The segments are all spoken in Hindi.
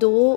2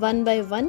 1 by 1